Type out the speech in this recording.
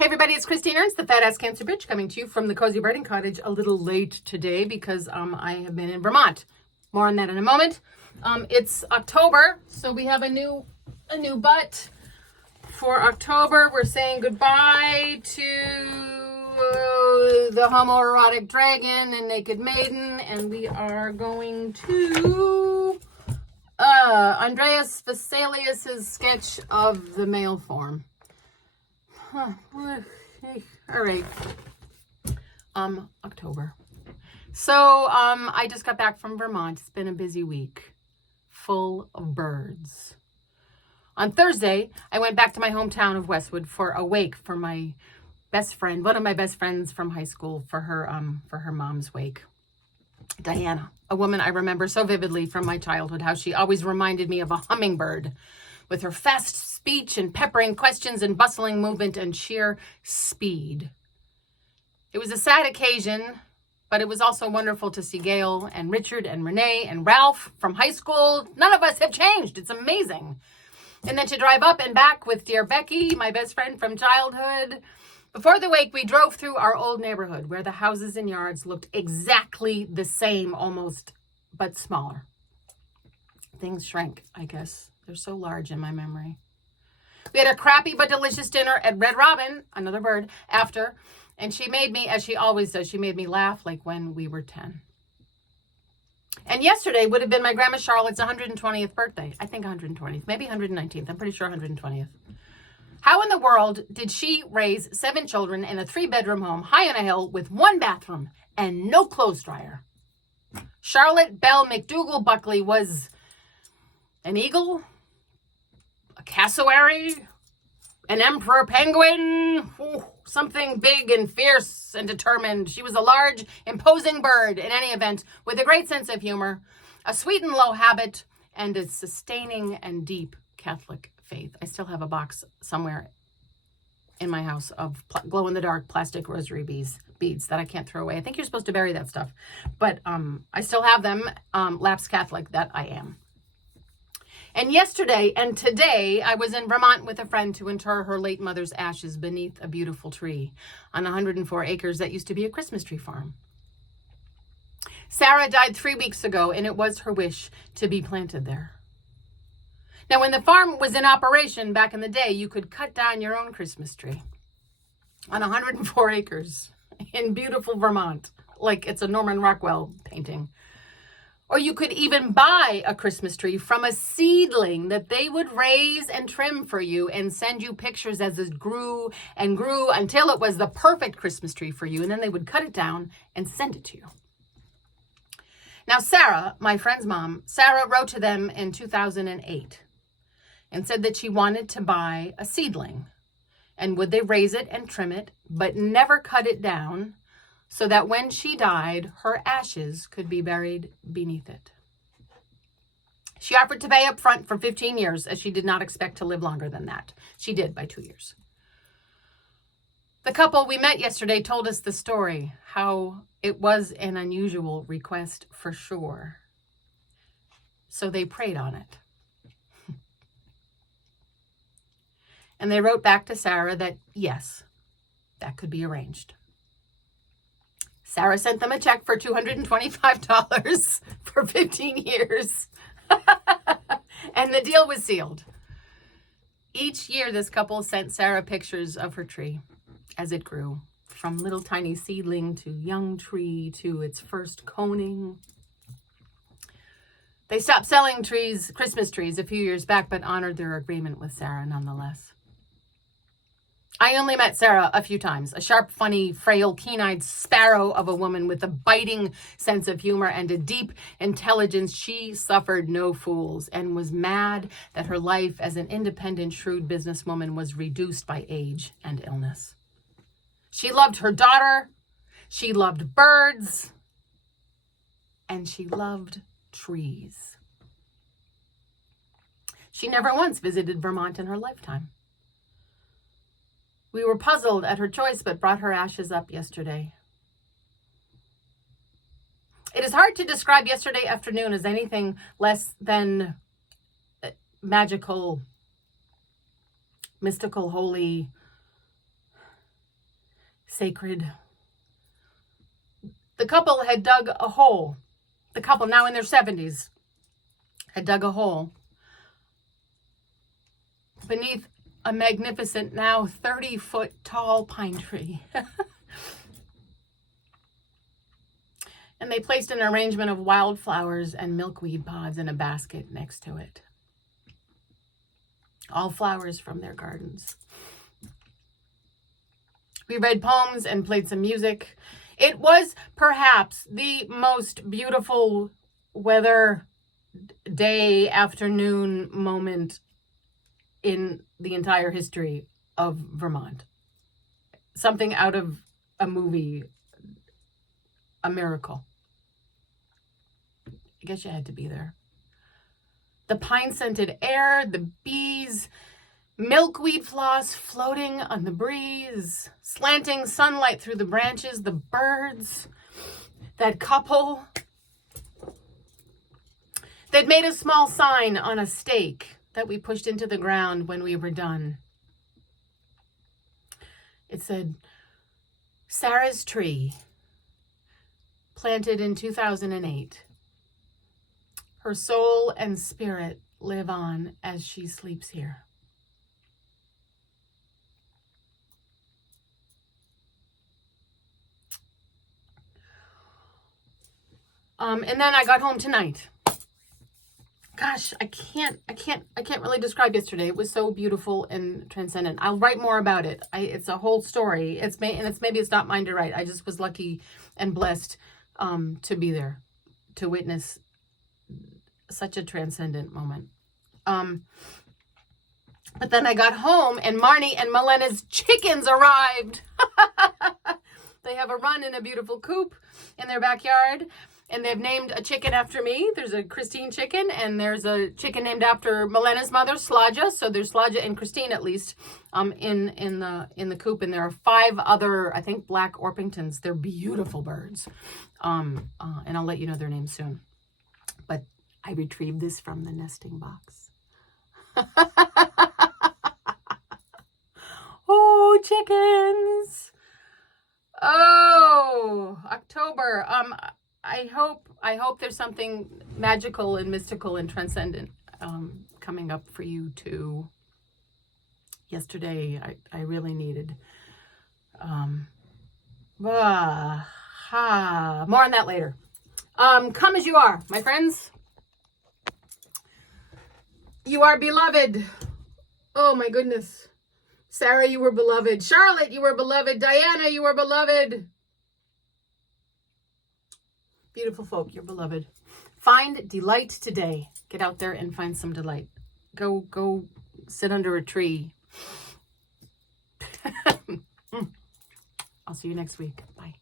Hey everybody, it's Christine Ernst, the Fat Ass Cancer Bitch, coming to you from the Cozy Birding Cottage a little late today because I have been in Vermont. More on that in a moment. It's October, so we have a new butt for October. We're saying goodbye to the homoerotic dragon and naked maiden, and we are going to Andreas Vesalius's sketch of the male form. All right. October. So, I just got back from Vermont. It's been a busy week, full of birds. On Thursday, I went back to my hometown of Westwood for a wake for my best friend, one of my best friends from high school, for her mom's wake. Diana, a woman I remember so vividly from my childhood, how she always reminded me of a hummingbird, with her fast speech and peppering questions and bustling movement and sheer speed. It was a sad occasion, but it was also wonderful to see Gail and Richard and Renee and Ralph from high school. None of us have changed. It's amazing. And then to drive up and back with dear Becky, my best friend from childhood. Before the wake, we drove through our old neighborhood where the houses and yards looked exactly the same almost, but smaller. Things shrank, I guess. They're so large in my memory. We had a crappy but delicious dinner at Red Robin, another bird, after, and she made me, as she always does, she made me laugh like when we were 10. And yesterday would have been my Grandma Charlotte's 120th birthday. I think 120th, maybe 119th. I'm pretty sure 120th. How in the world did she raise 7 children in a 3-bedroom home high on a hill with 1 bathroom and no clothes dryer? Charlotte Bell McDougall Buckley was an eagle, a cassowary, an emperor penguin, something big and fierce and determined. She was a large, imposing bird in any event, with a great sense of humor, a sweet and low habit, and a sustaining and deep Catholic faith. I still have a box somewhere in my house of glow-in-the-dark plastic rosary beads that I can't throw away. I think you're supposed to bury that stuff, but I still have them, lapsed Catholic that I am. And yesterday and today, I was in Vermont with a friend to inter her late mother's ashes beneath a beautiful tree on 104 acres that used to be a Christmas tree farm. Sarah died 3 weeks ago, and it was her wish to be planted there. Now, when the farm was in operation back in the day, you could cut down your own Christmas tree on 104 acres in beautiful Vermont, like it's a Norman Rockwell painting. Or you could even buy a Christmas tree from a seedling that they would raise and trim for you and send you pictures as it grew and grew until it was the perfect Christmas tree for you. And then they would cut it down and send it to you. Now, Sarah, my friend's mom, Sarah wrote to them in 2008 and said that she wanted to buy a seedling. And would they raise it and trim it, but never cut it down, so that when she died, her ashes could be buried beneath it. She offered to pay up front for 15 years, as she did not expect to live longer than that. She did by 2 years. The couple we met yesterday told us the story, how it was an unusual request for sure. So they prayed on it. And they wrote back to Sarah that, yes, that could be arranged. Sarah sent them a check for $225 for 15 years. And the deal was sealed. Each year, this couple sent Sarah pictures of her tree as it grew, from little tiny seedling to young tree to its first coning. They stopped selling Christmas trees a few years back, but honored their agreement with Sarah nonetheless. I only met Sarah a few times, a sharp, funny, frail, keen-eyed sparrow of a woman with a biting sense of humor and a deep intelligence. She suffered no fools and was mad that her life as an independent, shrewd businesswoman was reduced by age and illness. She loved her daughter, she loved birds, and she loved trees. She never once visited Vermont in her lifetime. We were puzzled at her choice, but brought her ashes up yesterday. It is hard to describe yesterday afternoon as anything less than magical, mystical, holy, sacred. The couple had dug a hole. The couple, now in their 70s, had dug a hole beneath a magnificent, now 30-foot tall pine tree. And they placed an arrangement of wildflowers and milkweed pods in a basket next to it. All flowers from their gardens. We read poems and played some music. It was perhaps the most beautiful weather day, afternoon moment in the entire history of Vermont. Something out of a movie, a miracle. I guess you had to be there. The pine-scented air, the bees, milkweed floss floating on the breeze, slanting sunlight through the branches, the birds, that couple. They'd made a small sign on a stake that we pushed into the ground when we were done. It said, Sarah's tree, planted in 2008. Her soul and spirit live on as she sleeps here. And then I got home tonight. Gosh, I can't really describe yesterday. It was so beautiful and transcendent. I'll write more about it. It's a whole story. Maybe it's not mine to write. I just was lucky and blessed to be there, to witness such a transcendent moment. But then I got home and Marnie and Milena's chickens arrived. They have a run in a beautiful coop in their backyard. And they've named a chicken after me. There's a Christine chicken, and there's a chicken named after Milena's mother, Slaja. So there's Slaja and Christine, at least, in the coop. And there are 5 other, I think, black Orpingtons. They're beautiful birds. And I'll let you know their names soon. But I retrieved this from the nesting box. Oh, chickens! Oh, October. I hope there's something magical and mystical and transcendent coming up for you too. Yesterday, I really needed. More on that later. Come as you are, my friends. You are beloved. Oh my goodness. Sarah, you were beloved. Charlotte, you were beloved. Diana, you were beloved. Beautiful folk, you're beloved. Find delight today. Get out there and find some delight. Go sit under a tree. I'll see you next week. Bye.